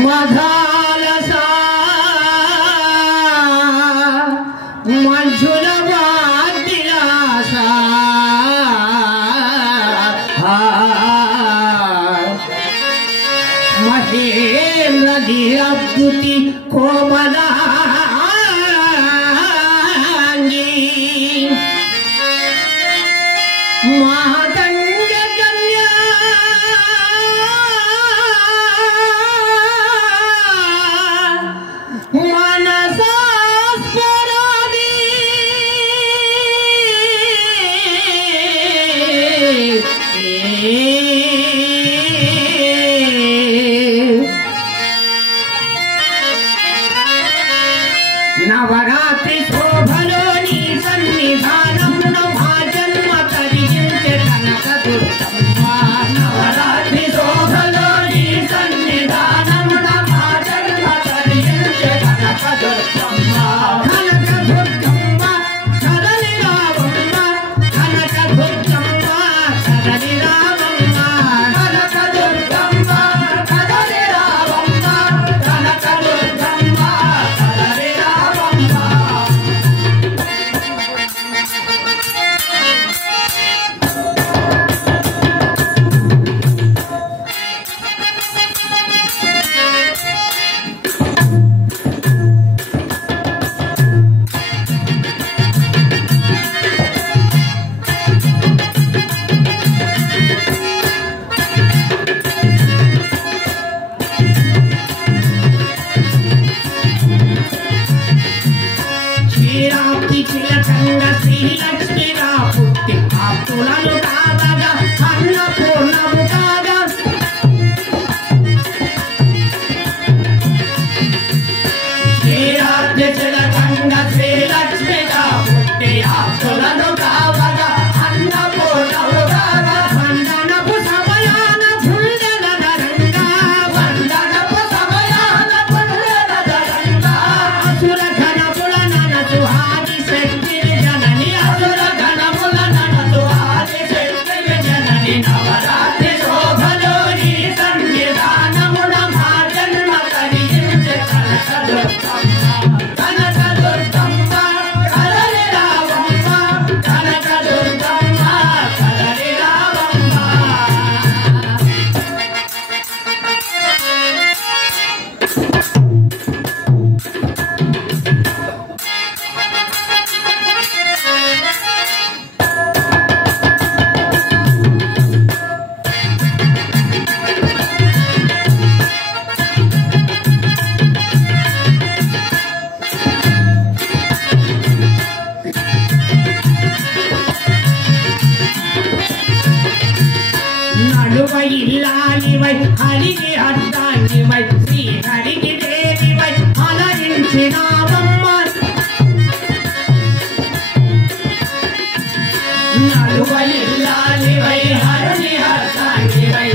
మధాలసా మంచుల వాదిలాసా మహేంద్ర నిరద్భుతి కోమలాంగి మాతంగ కన్యా మనసాస్పరాది నవరాత్రి శోభలో నీ సన్నిధానమున మా జన్మ తరించే కనక దుర్గమ్మ నవరాత్రి శోభలో నీ సన్నిధానమున మా జన్మ తరించే కనక దుర్గమ్మ కనక దుర్గమ్మ కదలి రావమ్మ కనక దుర్గమ్మ కదలి రావమ్మ కనక దుర్గమ్మ కదలి రావమ్మ కనక దుర్గమ్మ కదలి రావమ్మ శ్రీరాప్తి చిలకంగ శ్రీలక్ష్మిగా పుట్టి ఆప్తులను కావగా అన్నపూర్ణము కాగా శ్రీరాప్తి చిలకంగ శ్రీలక్ష్మిగా పుట్టి ఆప్తులను కావగా అన్నపూర్ణము కాగా వందనపు సమయాన గుండెల దరంగా వందనపు సమయాన గుండెల దరంగా అసుర ఘనముల ననసు ఆది శక్తి జనని అసుర ఘనముల ననసు ఆది శక్తి జనని నవరాత్రి శోభలో నీ సన్నిధానమున మా జన్మ తరించే కనక దుర్గమ్మ కనక దుర్గమ్మ కదలి రావమ్మ కనక దుర్గమ్మ కదలి రావమ్మ నలువై ఇల్లాలివై హరికి అర్థాంగివై శ్రీ హరికి దేవివై అలరించినావమ్మ నలువై ఇల్లాలివై హరికి అర్థాంగివై